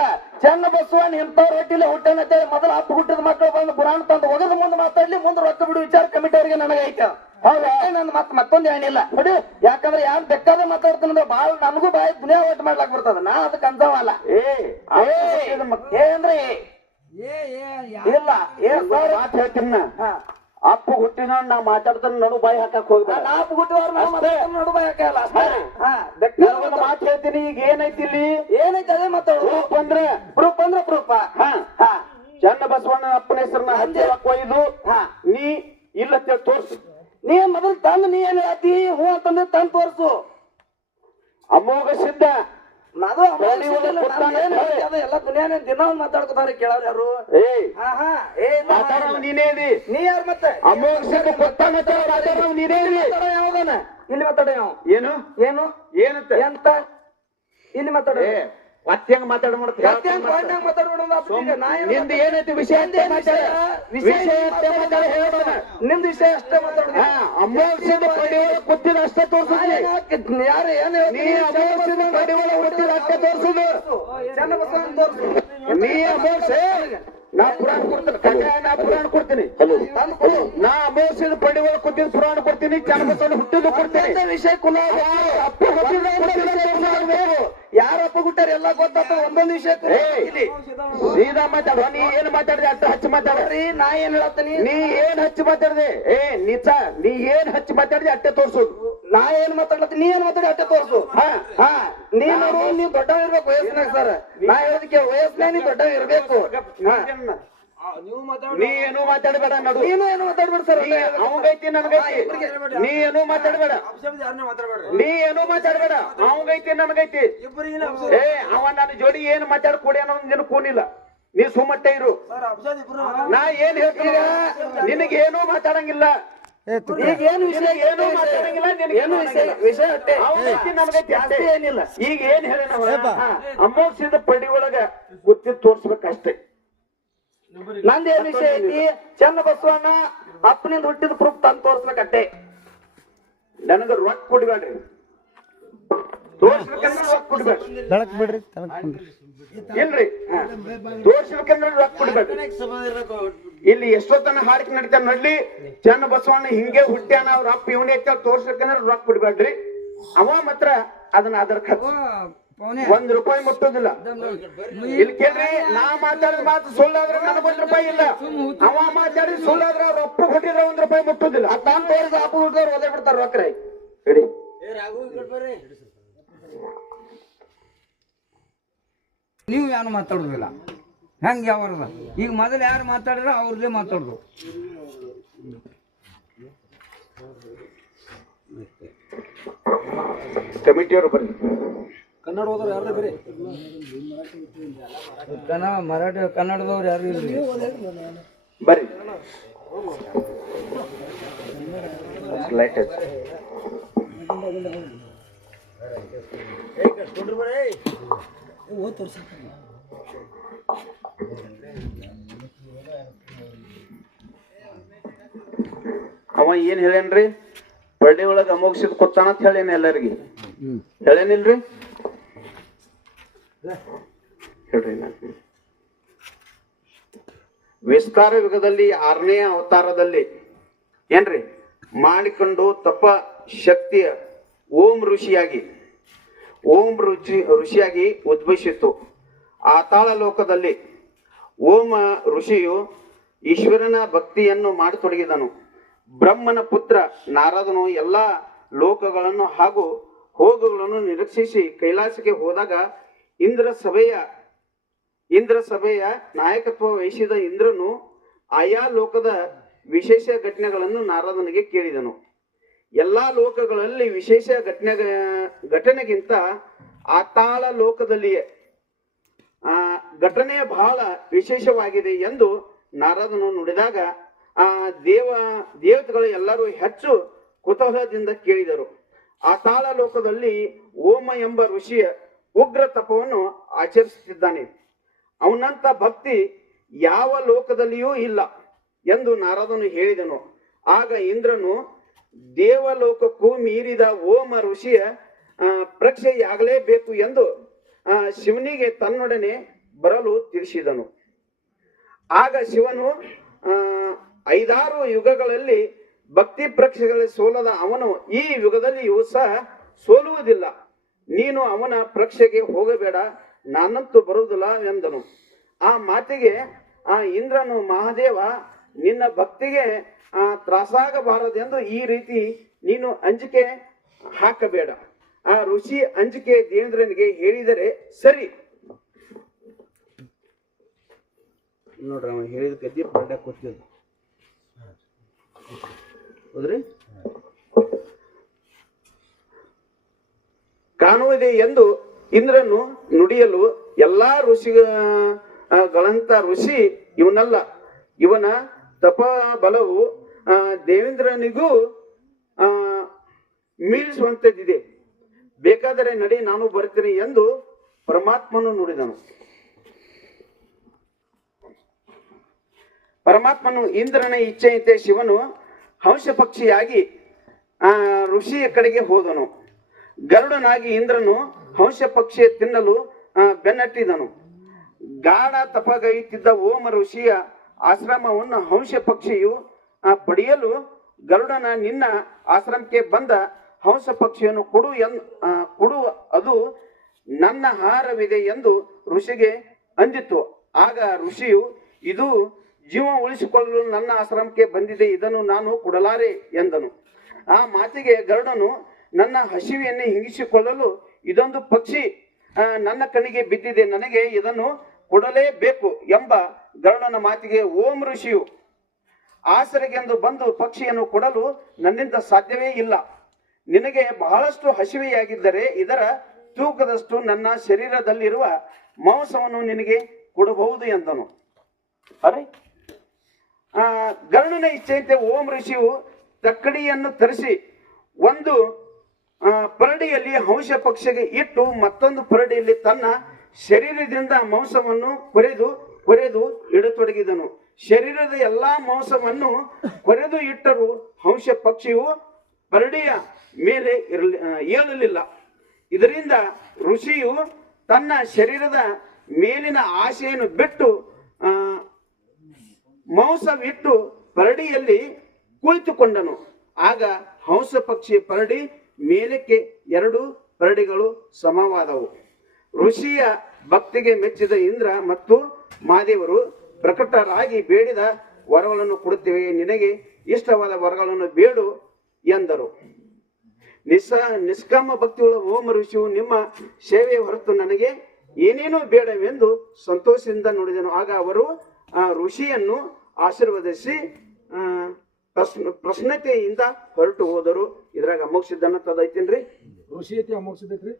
ಚನ್ನ ಬಸವಣ್ಣ ಇಂಥವ್ರ ಹೊಟ್ಟಿಲ್ಲ ಹುಟ್ಟನಂತೇಳಿ ಮೊದಲು ಅಪ್ಪ ಹುಟ್ಟಿದ ಮಕ್ಕಳು ಬಂದು ಪುರಾಣ ತಂದು ಒಗದ ಮುಂದೆ ಮಾತಾಡ್ಲಿ, ಮುಂದೆ ರೊಕ್ಕ ಬಿಡು ವಿಚಾರ ಕಮಿಟಿ ಅವ್ರಿಗೆ ನನಗೈತೆ. ಹೌದಾ ನನ್ನ ಮತ್ತೊಂದು ಏನಿಲ್ಲ ನೋಡಿ, ಯಾಕಂದ್ರೆ ಯಾರು ಬೇಕಾದ್ರೆ ಮಾತಾಡ್ತಾನಂದ್ರೆ ಬಾಳ ನನಗೂ ಬಾಯಿ ದುನಿಯಾ ಒಟ್ಟು ಮಾಡ್ಲಾಕ್ ಬರ್ತದ. ನಾ ಅದಕ್ಕೆ ಅಂಜವಲ್ಲ ಏನ್ರಿ ಇಲ್ಲ ಮಾತು ಹೇಳ್ತೀನಿ ನಾ. ಅಪ್ಪ ಹುಟ್ಟಿನ ನಾ ಮಾತಾಡ್ತಾನೆ ನಡು ಬಾಯಿ ಹಾಕಕ್ ಹೋಗ್ಬೇಡ. ಅಪ್ಪ ಹುಟ್ಟಿದವ್ರ ನೋಡು ಬಾಯಿ ಹಾಕಲ್ಲ ಮಾತು ಹೇಳ್ತೀನಿ. ಈಗ ಏನೈತಿ ಇಲ್ಲಿ ಏನೈತೆ ಅದೇ ಮಾತಾಡು. ಪ್ರೂಫ್ ಅಂದ್ರೆ ಪ್ರೂಫ್ ಚನ್ನ ಬಸವಣ್ಣ ಅಪ್ಪನ ಹೆಸರನ್ನ ಹಂಚಲಕ್ ಒಯ್ದು ನೀ ಇಲ್ಲ ತೋರ್ಸು. ನೀ ಮೊದಲು ತಂದು ನೀ ಏನ್ ಹೇಳ್ತಿ ಹೂ ಅಂತಂದ್ರೆ ತಂದು ತೋರ್ಸು. ಅಮೋಘ ಸಿದ್ಧ ಎಲ್ಲ ದುನಿಯಾನ ದಿನ ಮಾತಾಡ್ಕೊತಾರ ಕೇಳವ್ರ ಯಾರು ನೀನೇ ನೀ ಯಾರು ಮತ್ತೆ ಅಮೋಘ ಸಿದ್ಧ ನೀನೇ ಯಾವ್ದಾನ ಇಲ್ಲಿ ಮಾತಾಡ ಏನು ಏನು ಏನಂತ ಎಂತ ಇಲ್ಲಿ ಮಾತಾಡ ಮತ್ತೆ ಹೆಂಗ್ ಮಾತಾಡ ನಿಂದ ಏನೈತಿ ವಿಷಯ ನಿಮ್ದು ವಿಷಯ ಅಷ್ಟೇ ಮಾತಾಡ. ಅಮೋಘ ಗೊತ್ತಿದ ಅಷ್ಟೇ ತೋರ್ಸುದು. ಯಾರು ಏನ್ ನೀ ಅಮೋಘ ಪಡಿವಳ ಹುಟ್ಟಿದ ಅಷ್ಟೇ ತೋರ್ಸುದು. ಚನ್ನ ಬಸವಣ್ಣ ತೋರ್ಸು. ನೀ ಅಮೋಘ ನಾ ಪುರಾಣ ಕೊಡ್ತೀನಿ, ನಾ ಪುರಾಣ ಕೊಡ್ತೀನಿ. ನಾ ಅಮೋಘ ಪಡಿವಳ ಕೊಟ್ಟಿದ್ ಪುರಾಣ ಕೊಡ್ತೀನಿ, ಚನ್ನ ಬಸವಣ್ಣ ಹುಟ್ಟಿದ ಕೊಡ್ತೀನಿ. ವಿಷಯ ಕುಲ ಅಪ್ಪ ಯಾರಪ್ಪ ಗುಟ್ಟಾರ ಎಲ್ಲ ಗೊತ್ತಾಗ್ತದ. ಒಂದೊಂದು ವಿಷಯ ಸೀದಾ ಮಾತಾಡುವ. ನೀ ಏನ್ ಮಾತಾಡಿದೆ ಅಷ್ಟು ಹಚ್ಚಿ ಮಾತಾಡ್ರಿ. ನಾ ಏನ್ ಹೇಳ್ತೀನಿ ನೀ ಏನ್ ಹಚ್ಚಿ ಮಾತಾಡಿದೆ ನಿಜ. ನೀ ಏನ್ ಹಚ್ಚಿ ಮಾತಾಡಿದೆ ಅಟ್ಟೆ ತೋರ್ಸೋದು. ನಾ ಏನ್ ಮಾತಾಡ್ಲತ್ತೀನಿ ನೀ ಏನ್ ಮಾತಾಡಿ ಅಟ್ಟೆ ತೋರ್ಸು. ನೀನು ನೀ ದೊಡ್ಡ ಇರ್ಬೇಕು ವಯಸ್ಸಿನಾಗ ಸರ್. ನಾ ಹೇಳೋದಕ್ಕೆ ವಯಸ್ಸಿನಾಗ ನೀ ದೊಡ್ಡ ಇರ್ಬೇಕು. ನೀ ಏನು ಮಾತಾಡಬೇಡ ನಡು. ನೀನು ಏನು ಮಾತಾಡ್ಬೇಡ ಸರ್. ಅವಂಗೈತಿ ನನ್ಗೈತಿ. ನೀ ಏನು ಮಾತಾಡಬೇಡ. ನೀ ಏನು ಮಾತಾಡಬೇಡ. ಅವಂಗೈತಿ ನನ್ಗೈತಿ. ಅವ ನನ್ನ ಜೋಡಿ ಏನ್ ಮಾತಾಡ್ ಕೊಡಿ ಅನ್ನೋ ನಿನ್ ಕೂನಿಲ್ಲ. ನೀ ಸುಮ್ಮಟ್ಟೆ ಇರು. ನಾ ಏನ್ ಹೇಳ್ತೀನಿ ನಿನಗೇನು ಮಾತಾಡಂಗಿಲ್ಲ. ಈಗ ಏನು ವಿಷಯ ಏನು ಮಾತಾಡಂಗಿಲ್ಲ. ಏನು ವಿಷಯ ಅಷ್ಟೇ ನನ್ಗೈತಿ ಅಷ್ಟೇ ಏನಿಲ್ಲ. ಈಗ ಏನ್ ಹೇಳ ಅಮೋಘದ ಪಡಿ ಒಳಗ ಗೊತ್ತಿದ್ ತೋರ್ಸ್ಬೇಕಷ್ಟೇ. ನಂದೇನ್ ವಿಷಯ ಐತಿ ಚನ್ನ ಬಸವಣ್ಣ ಅಪ್ಪನಿಂದ ಹುಟ್ಟಿದ ಪ್ರೂಫ್ ತಂದು ತೋರ್ಸ್ಬೇಕಟ್ಟೆ. ನನಗ ರೊಕ್ಕ ಕೊಡ್ಬೇಡ್ರಿ. ತೋರ್ಸ್ಬೇಕಂದ್ರೆ ರೊಕ್ಕ ಕೊಡ್ಬೇಡ್ರಿ. ಇಲ್ರಿ ತೋರ್ಸ್ಬೇಕಂದ್ರೆ ರೊಕ್ಕ ಕೊಡ್ಬೇಡ್ರಿ. ಇಲ್ಲಿ ಎಷ್ಟೊತ್ತನ ಹಾಡಿಕೆ ನಡೀತಾನ ನಡ್ಲಿ. ಚನ್ನ ಬಸವಣ್ಣ ಹಿಂಗೆ ಹುಟ್ಟ್ಯಾನ ಅವ್ರ ಅಪ್ಪ ಇವನೇ ತೋರ್ಸ್ಬೇಕಂದ್ರೆ ರೊಕ್ಕ ಕೊಡ್ಬೇಡ್ರಿ. ಅವ ಮಾತ್ರ ಅದನ್ನ ಅದರ ಖರ್ಚು ₹1 ಮುಟ್ಟೋದಿಲ್ಲ. ಇಲ್ಲಿ ಕೇಳ್ರಿ, ನಾ ಮಾತಾಡಿದ ಮಾತು ಸುಳ್ಳಾದ್ರೆ ನನಗೆ ₹1 ಇಲ್ಲ. ಅವ ಮಾತಾಡಿದ ಸುಳ್ಳಾದ್ರೆ ಅವ್ರ ಅಪ್ಪ ಕೊಟ್ಟಿದ್ರೆ ₹1 ಮುಟ್ಟೋದಿಲ್ಲ. ತಾನು ತೋರಿದ ಅಪ್ಪ ಹುಟ್ಟಿದವ್ರು ಓದೇ ಬಿಡ್ತಾರ ರೊಕ್ಕ ಹೇಳಿ. ನೀವು ಯಾರು ಮಾತಾಡುದಿಲ್ಲ ಹೆಂಗ ಯಾವ್ದ ಈಗ ಮೊದಲು ಯಾರು ಮಾತಾಡಿದ್ರೆ ಅವ್ರದೇ ಮಾತಾಡುದು. ಕಮಿಟಿಯವರು ಬರ್ಲಿ. ಕನ್ನಡ ಹೋದವ್ರು ಯಾರು ಬೇರೆ ಮರಾಠಿ ಕನ್ನಡದವ್ರು ಯಾರು ಇಲ್ರಿ ಬರ್ರಿ. ಲೈಟ್ ಅವ ಏನ್ ಹೇಳೇನ್ರಿ ಬಡ್ಡಿ ಒಳಗ ಅಮೋಘ ಕೊಡ್ತಾನ ಅಂತ ಹೇಳೇನ ಎಲ್ಲರಿಗೆ ಹೇಳೇನಿಲ್ರಿ. ಹೇಳ್ರಿ ವಿಸ್ತಾರ ಯುಗದಲ್ಲಿ 6ನೇ ಅವತಾರದಲ್ಲಿ ಏನ್ರಿ ಮಾಡಿಕೊಂಡು ತಪ ಶಕ್ತಿಯ ಓಂ ಋಷಿಯಾಗಿ ಉದ್ಭವಿಸಿತು. ಆತಾಳ ಲೋಕದಲ್ಲಿ ಓಂ ಋಷಿಯು ಈಶ್ವರನ ಭಕ್ತಿಯನ್ನು ಮಾಡತೊಡಗಿದನು. ಬ್ರಹ್ಮನ ಪುತ್ರ ನಾರದನು ಎಲ್ಲಾ ಲೋಕಗಳನ್ನು ಹಾಗೂ ಹೋಗಗಳನ್ನು ನಿರೀಕ್ಷಿಸಿ ಕೈಲಾಸಕ್ಕೆ ಹೋದಾಗ ಇಂದ್ರ ಸಭೆಯ ನಾಯಕತ್ವ ವಹಿಸಿದ ಇಂದ್ರನು ಆಯಾ ಲೋಕದ ವಿಶೇಷ ಘಟನೆಗಳನ್ನು ನಾರದನಿಗೆ ಕೇಳಿದನು. ಎಲ್ಲಾ ಲೋಕಗಳಲ್ಲಿ ವಿಶೇಷ ಘಟನೆಗಿಂತ ಆತಾಳ ಲೋಕದಲ್ಲಿಯೇ ಘಟನೆ ಬಹಳ ವಿಶೇಷವಾಗಿದೆ ಎಂದು ನಾರದನು ನುಡಿದಾಗ ದೇವತೆಗಳು ಎಲ್ಲರೂ ಹೆಚ್ಚು ಕುತೂಹಲದಿಂದ ಕೇಳಿದರು. ಆತಾಳ ಲೋಕದಲ್ಲಿ ಓಮ ಎಂಬ ಋಷಿಯ ಉಗ್ರ ತಪವನ್ನು ಆಚರಿಸುತ್ತಿದ್ದಾನೆ. ಅವನಂತ ಭಕ್ತಿ ಯಾವ ಲೋಕದಲ್ಲಿಯೂ ಇಲ್ಲ ಎಂದು ನಾರದನು ಹೇಳಿದನು. ಆಗ ಇಂದ್ರನು ದೇವಲೋಕಕ್ಕೂ ಮೀರಿದ ಓಮ ಋಷಿಯ ಪರೀಕ್ಷೆಯಾಗಲೇಬೇಕು ಎಂದು ಶಿವನಿಗೆ ತನ್ನೊಡನೆ ಬರಲು ತಿಳಿಸಿದನು. ಆಗ ಶಿವನು 5-6 ಯುಗಗಳಲ್ಲಿ ಭಕ್ತಿ ಪರೀಕ್ಷೆಗಳಲ್ಲಿ ಸೋಲದ ಅವನು ಈ ಯುಗದಲ್ಲಿಯೂ ಸಹ ಸೋಲುವುದಿಲ್ಲ. ನೀನು ಅವನ ಪರೀಕ್ಷೆಗೆ ಹೋಗಬೇಡ, ನಾನಂತೂ ಬರುವುದಿಲ್ಲ ಎಂದನು. ಆ ಮಾತಿಗೆ ಇಂದ್ರನು, ಮಹಾದೇವ, ನಿನ್ನ ಭಕ್ತಿಗೆ ತ್ರಾಸಾಗಬಾರದೆಂದು ಈ ರೀತಿ ನೀನು ಅಂಜಿಕೆ ಹಾಕಬೇಡ. ಆ ಋಷಿ ಅಂಜಿಕೆ ದೇವೇಂದ್ರನಿಗೆ ಹೇಳಿದರೆ ಸರಿ. ನೋಡ್ರಿ, ಅವ ಹೇಳಿದ ಕದ್ದಿ ಪಡ್ಡ ಕೂತಿದ್ದು ಹೌದ್ರಿ. ಕಾಣುವುದೇ ಎಂದು ಇಂದ್ರನು ನುಡಿಯಲು ಎಲ್ಲಾ ಋಷಿಗಳಂತ ಋಷಿ ಇವನಲ್ಲ, ಇವನ ತಪ ಬಲವು ದೇವೇಂದ್ರನಿಗೂ ಮೀರಿಸುವಂತದ್ದಿದೆ. ಬೇಕಾದರೆ ನಡಿ, ನಾನು ಬರ್ತೀನಿ ಎಂದು ಪರಮಾತ್ಮನು ನುಡಿದನು. ಪರಮಾತ್ಮನು ಇಂದ್ರನ ಇಚ್ಛೆಯಂತೆ ಶಿವನು ಹಂಸ ಪಕ್ಷಿಯಾಗಿ ಋಷಿಯ ಕಡೆಗೆ ಹೋದನು. ಗರುಡನಾಗಿ ಇಂದ್ರನು ಹಂಸ ಪಕ್ಷಿ ತಿನ್ನಲು ಬೆನ್ನಟ್ಟಿದನು. ಗಾಢ ತಪಗೈಯುತ್ತಿದ್ದ ಓಮ ಋಷಿಯ ಆಶ್ರಮವನ್ನು ಹಂಸ ಪಕ್ಷಿಯು ಪಡೆಯಲು ಗರುಡನ, ನಿನ್ನ ಆಶ್ರಮಕ್ಕೆ ಬಂದ ಹಂಸ ಪಕ್ಷಿಯನ್ನು ಕೊಡು, ಅದು ನನ್ನ ಆಹಾರವಿದೆ ಎಂದು ಋಷಿಗೆ ಅಂದಿತು. ಆಗ ಋಷಿಯು, ಇದು ಜೀವ ಉಳಿಸಿಕೊಳ್ಳಲು ನನ್ನ ಆಶ್ರಮಕ್ಕೆ ಬಂದಿದೆ, ಇದನ್ನು ನಾನು ಕೊಡಲಾರೆ ಎಂದನು. ಆ ಮಾತಿಗೆ ಗರುಡನು, ನನ್ನ ಹಸಿವೆಯನ್ನು ಹಿಂಗಿಸಿಕೊಳ್ಳಲು ಇದೊಂದು ಪಕ್ಷಿ ನನ್ನ ಕಣ್ಣಿಗೆ ಬಿದ್ದಿದೆ, ನನಗೆ ಇದನ್ನು ಕೊಡಲೇಬೇಕು ಎಂಬ ಗರುಡನ ಮಾತಿಗೆ ಓಂ ಋಷಿಯು, ಆಸರೆಗೆಂದು ಬಂದು ಪಕ್ಷಿಯನ್ನು ಕೊಡಲು ನನ್ನಿಂದ ಸಾಧ್ಯವೇ ಇಲ್ಲ. ನಿನಗೆ ಬಹಳಷ್ಟು ಹಸಿವೆಯಾಗಿದ್ದರೆ ಇದರ ತೂಕದಷ್ಟು ನನ್ನ ಶರೀರದಲ್ಲಿರುವ ಮಾಂಸವನ್ನು ನಿನಗೆ ಕೊಡಬಹುದು ಎಂದನು. ಅರೆ, ಗರುಡನ ಇಚ್ಛೆಯಂತೆ ಓಂ ಋಷಿಯು ತಕ್ಕಡಿಯನ್ನು ತರಿಸಿ ಒಂದು ಪರಡಿಯಲ್ಲಿ ಹಂಸ ಪಕ್ಷಿಗೆ ಇಟ್ಟು ಮತ್ತೊಂದು ಪರಡಿಯಲ್ಲಿ ತನ್ನ ಶರೀರದಿಂದ ಮಾಂಸವನ್ನು ಕೊರೆದು ಇಡತೊಡಗಿದನು. ಶರೀರದ ಎಲ್ಲಾ ಮಾಂಸವನ್ನು ಕೊರೆದು ಇಟ್ಟರು ಹಂಸ ಪಕ್ಷಿಯು ಪರಡಿಯ ಮೇಲೆ ಏಳಲಿಲ್ಲ. ಇದರಿಂದ ಋಷಿಯು ತನ್ನ ಶರೀರದ ಮೇಲಿನ ಆಸೆಯನ್ನು ಬಿಟ್ಟು ಮಾಂಸವಿಟ್ಟು ಪರಡಿಯಲ್ಲಿ ಕುಳಿತುಕೊಂಡನು. ಆಗ ಹಂಸ ಪಕ್ಷಿ ಪರಡಿ ಮೇಲಕ್ಕೆ 2 ಪರಡಿಗಳು ಸಮವಾದವು. ಋಷಿಯ ಭಕ್ತಿಗೆ ಮೆಚ್ಚಿದ ಇಂದ್ರ ಮತ್ತು ಮಹಾದೇವರು ಪ್ರಕಟರಾಗಿ ಬೇಡಿದ ವರಗಳನ್ನು ಕೊಡುತ್ತೇವೆ, ನಿನಗೆ ಇಷ್ಟವಾದ ವರಗಳನ್ನು ಬೇಡು ಎಂದರು. ನಿಷ್ಕಾಮ ಭಕ್ತಿಯುಳ್ಳ ಓಂ ಋಷಿಯು, ನಿಮ್ಮ ಸೇವೆಯ ಹೊರತು ನನಗೆ ಏನೇನೂ ಬೇಡವೆಂದು ಸಂತೋಷದಿಂದ ನುಡಿದನು. ಆಗ ಅವರು ಆ ಋಷಿಯನ್ನು ಆಶೀರ್ವದಿಸಿ ಪ್ರಶ್ನತೆಯಿಂದ ಹೊರಟು ಹೋದರು. ಇದ್ರಾಗ ಅಮೋಘ ಸಿದ್ಧನ ತದೈತೇನ್ರಿ? ಋಷಿ ಐತಿ, ಅಮೋಘ ಸಿದ್ಧ ಐತ್ರಿ.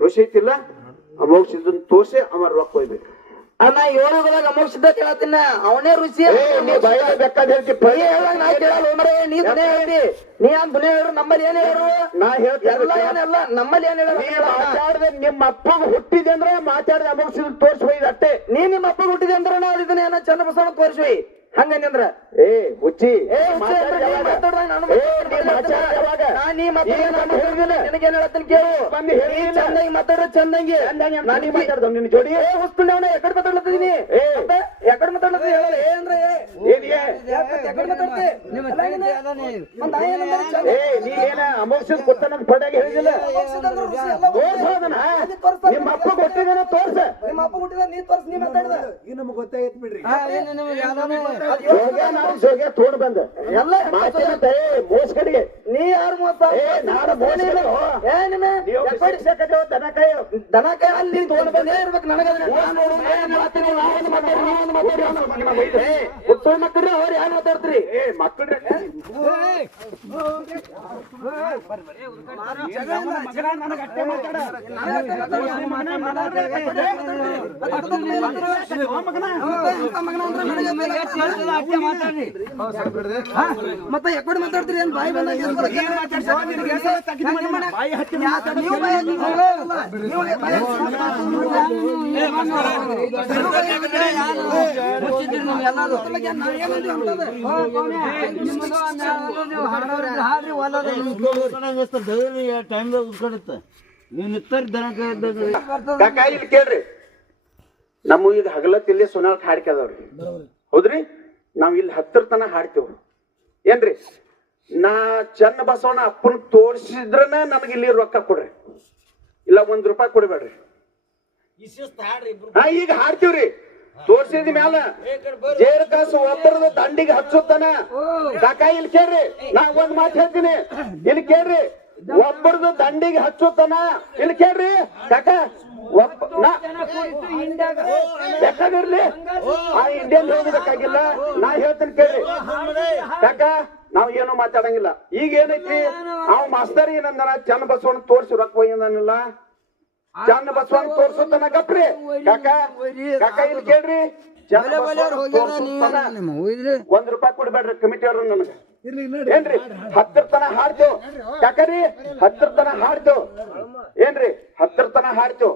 ಋಷಿ ಐತಿಲ್ಲ, ಅಮೋಘ ಸಿದ್ಧನ್ ತೋರ್ಸಿ ಅಮರ ರೊಕ್ಕ ಹೋಗ್ಬೇಕು. ಅಣ್ಣ 7 ಯುಗದಾಗ ಅಮೋಘ ಸಿದ್ಧ ಕೇಳತ್ತಿನ, ಅವನೇ ಋಷಿ. ನೀ ಅಂತ ದುನಿಯಾ ಹೇಳ್ರು, ನಮ್ಮಲ್ಲಿ ಏನ್ ಹೇಳ್ರು? ನಾ ಹೇಳ್ತೇನೆ ಏನೆಲ್ಲ ನಮ್ಮಲ್ಲಿ ಏನ್ ಮಾತಾಡದೆ ನಿಮ್ಮ ಅಪ್ಪಗ ಹುಟ್ಟಿದೆ ಅಂದ್ರೆ ಮಾತಾಡದೆ ಅಮೋಘ ಸಿದ್ಧ ತೋರ್ಸಿ ಹೋಯ್ದು ಅಟ್ಟೆ. ನೀ ನಿಮ್ಮ ಅಪ್ಪಗ ಹುಟ್ಟಿದೆ ಅಂದ್ರೆ ನಾವು ಇದನ್ನ ಏನ ಚಂದ ಬಸವಣ್ಣ ತೋರಿಸ್ವಿ ಹಂಗಂದ್ರ ಹುಚ್ಚಿ ಚಂದಂಗಿ ಮಾತಾಡೋ ಚಂದಂಗಿ ನಿನ್ನ ಜೋಡಿ ಹುಸ್ಕೊಂಡವನ ಎಕಡೆ ಮಾತಾಡ್ಲತ್ತೀನಿ, ಎಕಡೆ ಮಾತಾಡ್ಲತ್ತೀನಿ ಅಂದ್ರೆ ನೀನ ಅಮೋಕ್ಷ ಕೊಟ್ಟ ನಮ್ ಪಡ್ಯಾಗ ಹೇಳಿದಿಲ್ಲ. ನಿಮ್ಮ ಅಪ್ಪ ಕೊಟ್ಟಿದ್ದೇನೆ ತೋರ್ಸ. ಅಪ್ಪ ಹುಟ್ಟಿದ ನೀ ತೋರ್ಸ್ ನೀ ಮಾತಾಡಿದ ಈಗ ನಮಗ್ ಗೊತ್ತಾಗೈತ್ ಬಿಡ್ರಿ ಜೋಗೆ ತೋಡ್ ಬಂದ ಎಲ್ಲ ಮೋಸ್ಕಡಿಗೆ ನೀ ಯಾರು ಮೋಸ ದನ ಕೈ ಅಲ್ಲಿ ತೋಡ್ ಬಂದೇ ಇರ್ಬೇಕು ನನಗಂದ್ರೆ ಮಕ್ಕಳು ಅವ್ರು ಯಾರು ಮಾತಾಡ್ತೀರಿ ಮಕ್ಕಳ್ರಿ ಮತ್ತೆ ಯಾಕಡೆ ಮಾತಾಡ್ತೀರಿ ಏನ್ ಬಾಯಿ ಬಂದ ಕಾಕ ಇಲ್ಲಿ ಕೇಳ್ರಿ ನಮ್ಮ ಈಗ ಹಗಲತ್ತಿಲ್ಲಿ ಸುನಾಳ್ ಹಾಡ್ಕದವ್ರಿ ಹೌದ್ರಿ ನಾವ್ ಇಲ್ಲಿ ಹತ್ತರ ತನ ಹಾಡ್ತೇವ್ರಿ ಏನ್ರಿ ನಾ ಚನ್ನ ಬಸವಣ್ಣ ಅಪ್ಪನ್ ತೋರ್ಸಿದ್ರನ ನನಗೆ ಇಲ್ಲಿ ರೊಕ್ಕ ಕೊಡ್ರಿ ಇಲ್ಲ ₹1 ಕೊಡ್ಬೇಡ್ರಿ ಹಾ ಈಗ ಹಾಡ್ತೀವ್ರಿ ತೋರ್ಸಿದ ಮ್ಯಾಲ ಜೇರ್ ಕಾಸು ಒಬ್ಬರದ ದಂಡಿಗೆ ಹಚ್ಚುತ್ತಾನ ಕಾಕ ಇಲ್ಲಿ ಕೇಳ್ರಿ ನಾ ಒಂದ್ ಮಾತು ಹೇಳ್ತೀನಿ ಇಲ್ಲಿ ಕೇಳ್ರಿ ಒಬ್ಬರದು ದಂಡಿಗೆ ಹಚ್ಚುತ್ತಾನ ಇಲ್ಲಿ ಕೇಳ್ರಿ ಕಾಕ ಬೇಕಾಗಿರ್ಲಿ ಆ ಇಂಡಿಯನ್ ಹೋಗಬೇಕಾಗಿಲ್ಲ ನಾ ಹೇಳ್ತೀನಿ ಕೇಳ್ರಿ ಕಾಕ ನಾವ್ ಏನು ಮಾತಾಡಂಗಿಲ್ಲ ಈಗ ಏನೈತಿ ಅವ್ ಮಾಸ್ತರ್ ಏನಂದಾನ ಚನ್ನ ಬಸವಣ್ಣ ತೋರ್ಸಿ ರೊಕ್ಕ ಒಯ್ಯಂದಾನಿಲ್ಲ ಚನ್ನ ಬಸವಣ್ಣ ತೋರ್ಸುತ್ತಾನ ಗಪ್ರಿ ಕಾಕ ಕಾಕ ಇಲ್ಲಿ ಕೇಳ್ರಿ ₹1 ಕೊಡ್ಬೇಡ್ರಿ ಕಮಿಟಿ ಅವ್ರ ನನಗ ಏನ್ರಿ 10 ತನ ಹಾಡ್ತೇವ್ ಕಾಕರಿ 10 ತನ ಹಾಡ್ತೇವ್ ಏನ್ರಿ 10 ತನ ಹಾಡ್ತೇವ್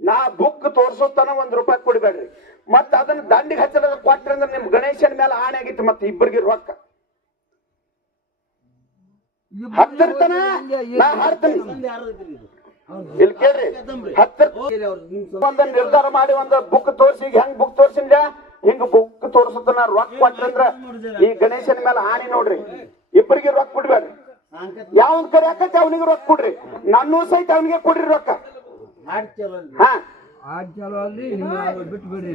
ನಾ ಬುಕ್ ತೋರ್ಸೋತನ ₹1 ಕೊಡ್ಬೇಡ್ರಿ ಮತ್ತ ಅದನ್ನ ದಂಡಿಗೆ ಹಚ್ಚಲ ಕೊಟ್ರಿ ಅಂದ್ರೆ ನಿಮ್ ಗಣೇಶನ್ ಮೇಲೆ ಆಣೆ ಆಗಿತ್ತು ಮತ್ತ ಇಬ್ಬರಿಗೆ ರೊಕ್ಕ 10 ತನ ನಾ ಹಾಡ್ತೀನಿ ಇಲ್ಲಿ ಕೇಳ್ರಿ 10 ಒಂದ ನಿರ್ಧಾರ ಮಾಡಿ ಒಂದ್ ಬುಕ್ ತೋರ್ಸಿ ಹೆಂಗ್ ಬುಕ್ ತೋರ್ಸಿಲ್ಲ ಹಿಂಗ ಬುಕ್ ತೋರ್ಸತನ ರೊಕ್ಕ ಕೊಟ್ರಂದ್ರ ಈ ಗಣೇಶನ ಮೇಲೆ ಆಣಿ ನೋಡ್ರಿ ಇಬ್ಬರಿಗೆ ರೊಕ್ಕ ಕೊಡ್ಬೇಡ್ರಿ ಯಾವನ್ ಕರಿಯಾಕತ್ತೆ ಅವನಿಗೆ ರೊಕ್ಕ ಕೊಡ್ರಿ ನನ್ನೂ ಸಹಿತ ಅವನಿಗೆ ಕೊಡ್ರಿ ರೊಕ್ಕ ಹಾ ಬಿಟ್ಟು ಬಿಡ್ರಿ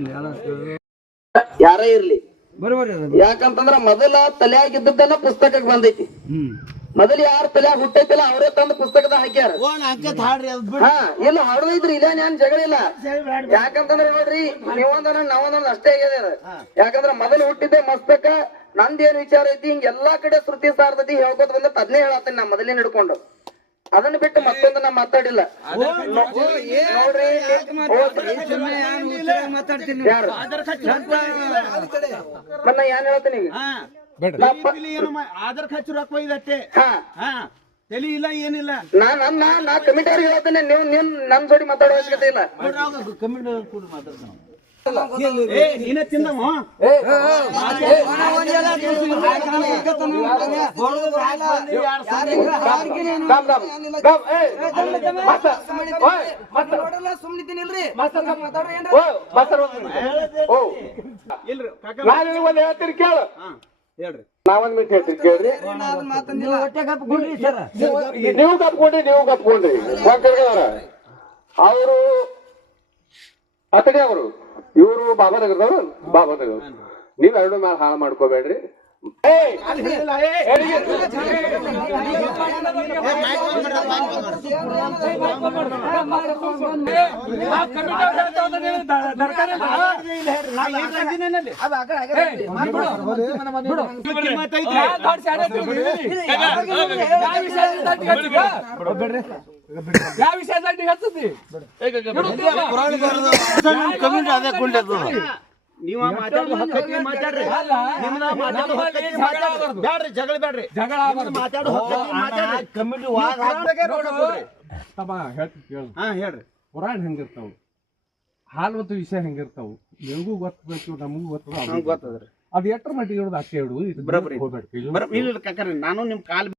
ಯಾರೇ ಇರ್ಲಿ ಬರೋಬರಿ ಯಾಕಂತಂದ್ರ ಮೊದಲ ತಲೆಯಾಗಿದ್ದನ್ನ ಪುಸ್ತಕಕ್ಕೆ ಬಂದೈತಿ ಮೊದಲು ಯಾರ ತಲೆ ಹುಟ್ಟೈತಿಲ್ಲ ಅವರೇ ತಂದು ಪುಸ್ತಕದ ಹಾಕ್ಯಾರ ಹಾ ಇಲ್ಲ ಹಾಡೋದ್ರಿ ಇಲ್ಲ ನಾನ್ ಜಗಳ ಇಲ್ಲ ಯಾಕಂತಂದ್ರ ನೋಡ್ರಿ ನೀವೊಂದನ ನಾವೊಂದೊಂದ್ ಅಷ್ಟೇ ಆಗ್ಯದ ಯಾಕಂದ್ರ ಮೊದಲು ಹುಟ್ಟಿದ್ದೆ ಮಸ್ತಕ ನಂದೇನ್ ವಿಚಾರ ಐತಿ ಹಿಂಗ ಎಲ್ಲಾ ಕಡೆ ಶ್ರುತಿ ಸಾರ್ತೈತಿ ಹೇಳ್ಕೊತ ಬಂದ ಅದನ್ನೇ ಹೇಳತ್ತೀನಿ ನಾ ಮೊದಲೇ ಹಿಡ್ಕೊಂಡು ಅದನ್ನ ಬಿಟ್ಟು ಮತ್ತೊಂದು ನಾ ಮಾತಾಡಿಲ್ಲ ನೋಡ್ರಿ ಯಾರು ನನ್ನ ಏನ್ ಹೇಳ್ತೀನಿ ಆಧಾರ್ ಖರ್ಚು ರೊಕ್ಕ ಒಯ್ದಟ್ಟೆ ತಲಿ ಇಲ್ಲ ಏನಿಲ್ಲ ನಾ ಕಮಿಟಿ ಅವ್ರಿಗೆ ಹೇಳ್ತೇನೆ ನೀವು ನನ್ ಜೋಡಿ ಮಾತಾಡೋ ಅವಶ್ಯಕತೆ ಇಲ್ಲ ನೀನೇ ತಿಂದಮ್ಮ ಸುಮ್ನಿದ್ದೀನಿಲ್ರಿ ಒಂದ್ ಹೇಳ್ತೀರಿ ಕೇಳು ಹೇಳ್ರಿ ನಾವೊಂದ್ ಮಿನಿಟ್ ಹೇಳ್ತೀರಿ ಕೇಳ್ರಿ ನೀವು ಕಪ್ಕೊಂಡ್ರಿ ಅವರು ಅತಡಿ ಅವರು ಇವರು ಬಾಬಾನಗರದವ್ರು ನೀವ್ ಎರಡು ಮೇಲೆ ಹಾಳು ಮಾಡ್ಕೋಬೇಡ್ರಿ ಯಾವ ವಿಷಯದಲ್ಲಿ ಹಚ್ಚತಿ ನೀವ ಮಾತಾಡೋದು ಹಕ್ಕಿ ಮಾತಾಡ್ರಿ ಬ್ಯಾಡ್ರಿ ಜಗಳ ಬ್ಯಾಡ್ರಿ ಜಗಳ ಮಾತಾಡೋ ಕಮಿಟಿ ಹೇಳ್ರಿ ಪುರಾಣ ಹೆಂಗಿರ್ತಾವ ಹಾಲ್ ಮತ್ತು ವಿಷಯ ಹೆಂಗಿರ್ತಾವ ನಿಮಗೂ ಗೊತ್ತಬೇಕು ನಮಗೂ ಗೊತ್ತದ ಗೊತ್ತದ್ರಿ ಅದು ಎಟ್ರ ಮಟ್ಟಿಗೆ ಅಷ್ಟೇ ಹೇಳುದು ಬರೋಬ್ಬರಿ ನಾನು ನಿಮ್ ಕಾಲ್